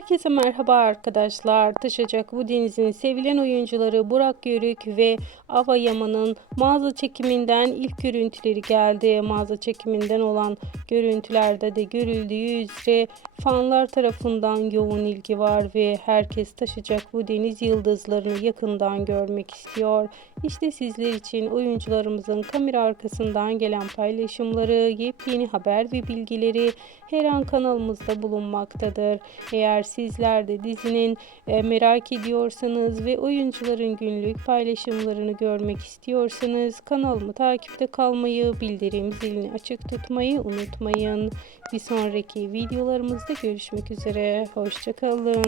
Herkese merhaba arkadaşlar. Taşacak bu denizin sevilen oyuncuları Burak Yörük ve Ava Yaman'ın mağaza çekiminden ilk görüntüleri geldi. Mağaza çekiminden olan görüntülerde de görüldüğü üzere fanlar tarafından yoğun ilgi var ve herkes Taşacak bu deniz yıldızlarını yakından görmek istiyor. İşte sizler için oyuncularımızın kamera arkasından gelen paylaşımları, yepyeni haber ve bilgileri her an kanalımızda bulunmaktadır. Eğer sizler de dizinin merak ediyorsanız ve oyuncuların günlük paylaşımlarını görmek istiyorsanız kanalımı takipte kalmayı, bildirim zilini açık tutmayı unutmayın. Bir sonraki videolarımızda görüşmek üzere. Hoşça kalın.